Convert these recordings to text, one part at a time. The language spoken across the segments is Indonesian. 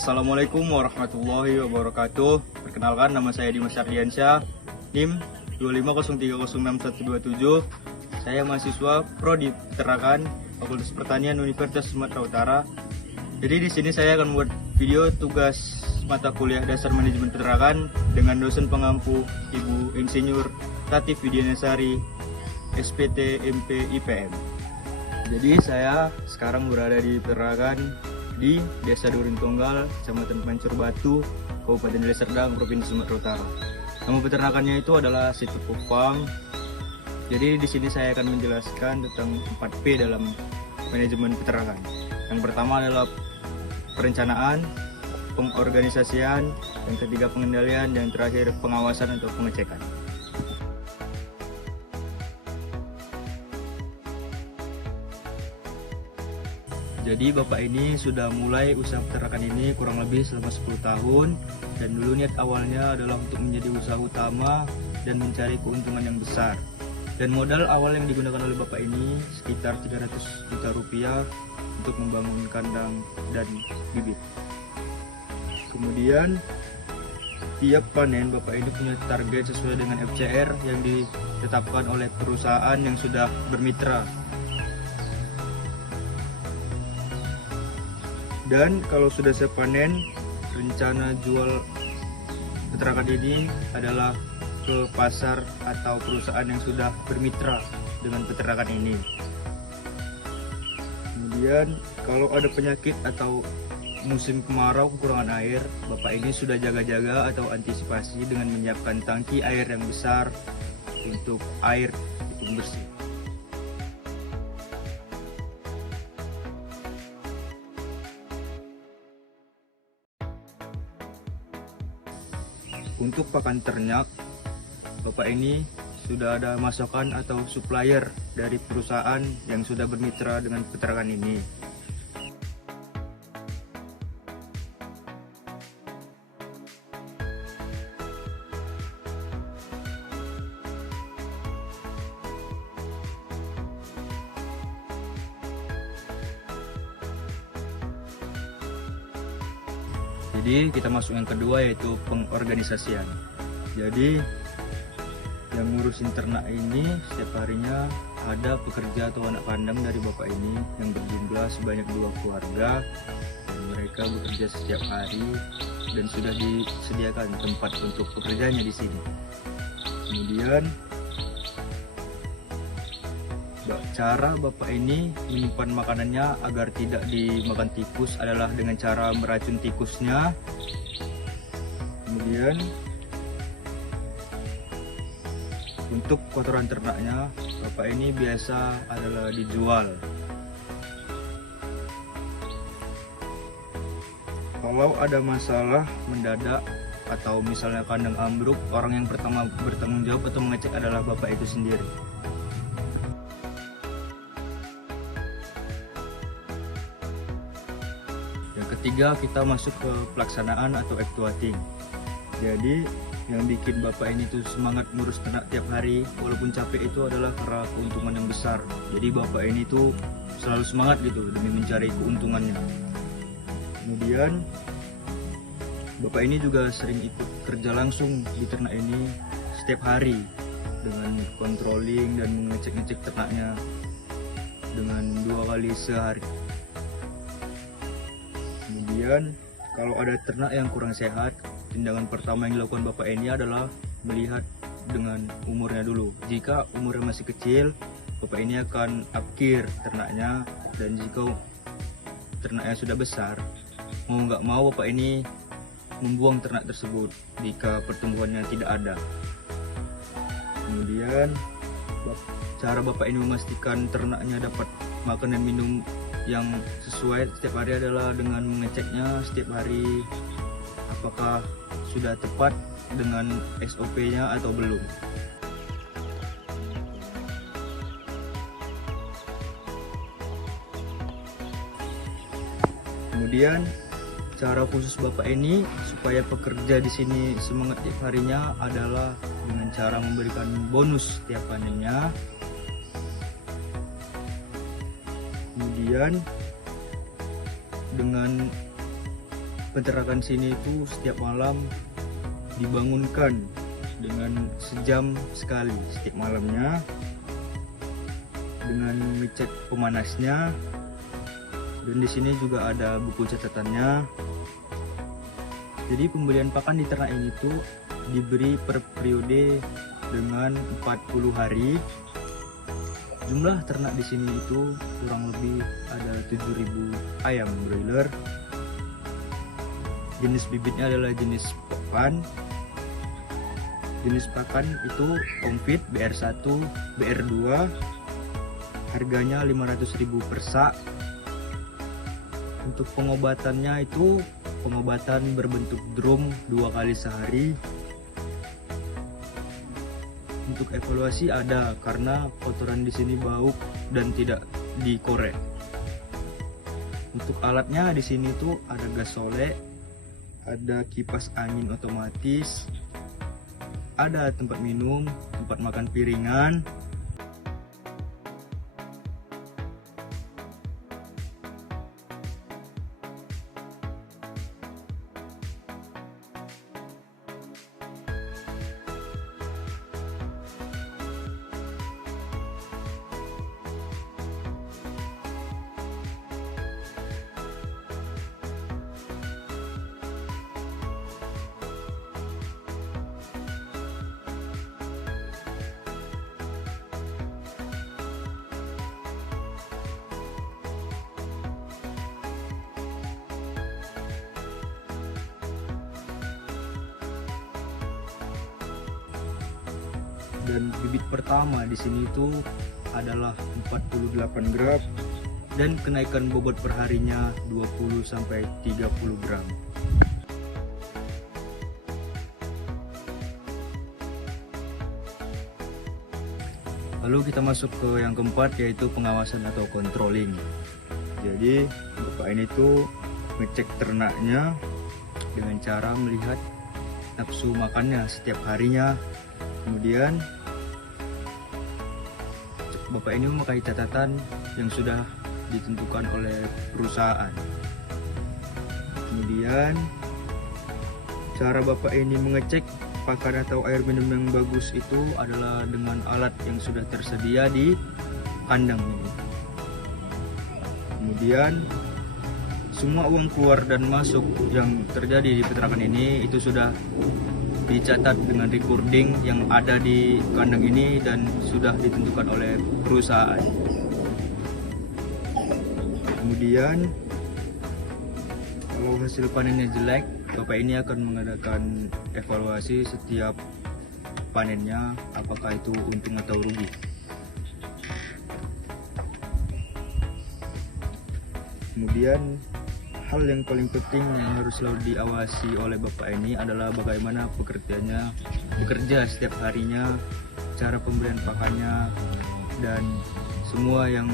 Assalamualaikum warahmatullahi wabarakatuh. Perkenalkan, nama saya Dimas Ardiansyah, NIM 250306127. Saya mahasiswa Prodi Peternakan Fakultas Pertanian Universitas Sumatera Utara. Jadi di sini saya akan membuat video tugas mata kuliah dasar manajemen peternakan dengan dosen pengampu Ibu Insinyur Tatif Widianasari, SPT MP IPM. Jadi saya sekarang berada di peternakan di Desa Durin Tunggal, Kecamatan Pancur Batu, Kabupaten Deli Serdang, Provinsi Sumatera Utara. Nama peternakannya itu adalah Situpuk Farm. Jadi di sini saya akan menjelaskan tentang 4P dalam manajemen peternakan. Yang pertama adalah perencanaan, pengorganisasian, yang ketiga pengendalian, dan terakhir pengawasan atau pengecekan. Jadi bapak ini sudah mulai usaha peternakan ini kurang lebih selama 10 tahun, dan dulu niat awalnya adalah untuk menjadi usaha utama dan mencari keuntungan yang besar. Dan modal awal yang digunakan oleh bapak ini sekitar 300 juta rupiah untuk membangun kandang dan bibit. Kemudian tiap panen bapak ini punya target sesuai dengan FCR yang ditetapkan oleh perusahaan yang sudah bermitra. Dan kalau sudah siap panen, rencana jual peternakan ini adalah ke pasar atau perusahaan yang sudah bermitra dengan peternakan ini. Kemudian kalau ada penyakit atau musim kemarau kekurangan air, bapak ini sudah jaga-jaga atau antisipasi dengan menyiapkan tangki air yang besar untuk air itu bersih. Untuk pakan ternak, bapak ini sudah ada masukan atau supplier dari perusahaan yang sudah bermitra dengan peternakan ini. Jadi kita masuk yang kedua, yaitu pengorganisasian. Jadi yang ngurusin ternak ini setiap harinya ada pekerja atau anak kandang dari bapak ini yang berjumlah sebanyak 2 keluarga, dan mereka bekerja setiap hari dan sudah disediakan tempat untuk pekerjanya di sini. Kemudian cara bapak ini menyimpan makanannya agar tidak dimakan tikus adalah dengan cara meracun tikusnya. Kemudian untuk kotoran ternaknya, bapak ini biasa adalah dijual. Kalau ada masalah mendadak atau misalnya kandang ambruk, orang yang pertama bertanggung jawab atau mengecek adalah bapak itu sendiri. Ketiga, kita masuk ke pelaksanaan atau actuating. Jadi yang bikin bapak ini tuh semangat ngurus ternak tiap hari walaupun capek itu adalah karena keuntungan yang besar. Jadi bapak ini tuh selalu semangat gitu demi mencari keuntungannya. Kemudian bapak ini juga sering ikut kerja langsung di ternak ini setiap hari dengan controlling dan mengecek-ngecek ternaknya dengan 2 kali sehari. Kemudian kalau ada ternak yang kurang sehat, tindakan pertama yang dilakukan bapak ini adalah melihat dengan umurnya dulu. Jika umurnya masih kecil, bapak ini akan upkir ternaknya, dan jika ternaknya sudah besar, mau nggak mau bapak ini membuang ternak tersebut jika pertumbuhannya tidak ada. Kemudian cara bapak ini memastikan ternaknya dapat makan dan minum yang sesuai setiap hari adalah dengan mengeceknya setiap hari apakah sudah tepat dengan SOP-nya atau belum. Kemudian cara khusus bapak ini supaya pekerja di sini semangat tiap harinya adalah dengan cara memberikan bonus setiap panennya. Kemudian dengan peternakan sini itu setiap malam dibangunkan dengan sejam sekali setiap malamnya, dengan ngecek pemanasnya, dan di sini juga ada buku catatannya. Jadi pemberian pakan di ternak ini tuh diberi per periode dengan 40 hari. Jumlah ternak di sini itu kurang lebih ada 7.000 ayam broiler. Jenis bibitnya adalah jenis pakan. Jenis pakan itu Comfit BR1, BR2. Harganya 500.000 per sak. Untuk pengobatannya itu pengobatan berbentuk drum 2 kali sehari. Untuk evaluasi ada, karena kotoran di sini bau dan tidak dikorek. Untuk alatnya di sini tuh ada gas solek, ada kipas angin otomatis, ada tempat minum, tempat makan piringan. Dan bibit pertama di sini itu adalah 48 gram dan kenaikan bobot perharinya 20 sampai 30 gram. Lalu kita masuk ke yang keempat, yaitu pengawasan atau controlling. Jadi bapak ini tuh ngecek ternaknya dengan cara melihat nafsu makannya setiap harinya. Kemudian bapak ini memakai catatan yang sudah ditentukan oleh perusahaan. Kemudian cara bapak ini mengecek pakan atau air minum yang bagus itu adalah dengan alat yang sudah tersedia di kandang ini. Kemudian semua uang keluar dan masuk yang terjadi di peternakan ini itu sudah dicatat dengan recording yang ada di kandang ini dan sudah ditentukan oleh perusahaan. Kemudian kalau hasil panennya jelek, bapak ini akan mengadakan evaluasi setiap panennya, apakah itu untung atau rugi. Kemudian hal yang paling penting yang harus selalu diawasi oleh bapak ini adalah bagaimana pekerjaannya bekerja setiap harinya, cara pemberian pakannya, dan semua yang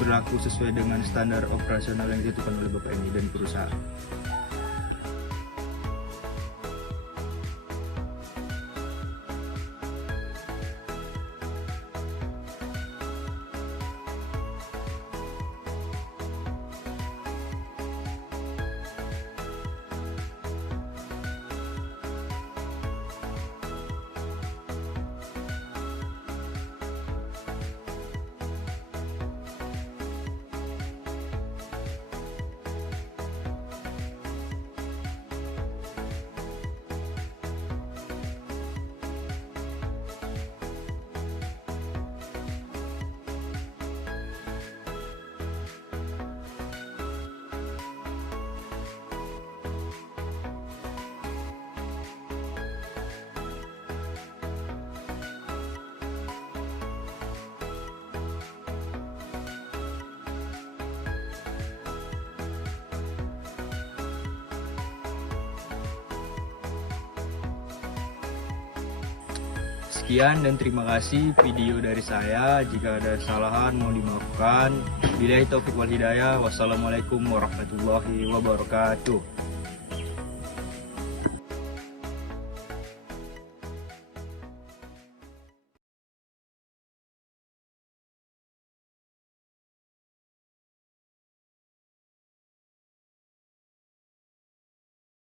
berlaku sesuai dengan standar operasional yang ditentukan oleh bapak ini dan perusahaan. Sekian dan terima kasih video dari saya. Jika ada kesalahan mohon dimaafkan. Billahi taufiq wal hidayah. Wassalamualaikum warahmatullahi wabarakatuh.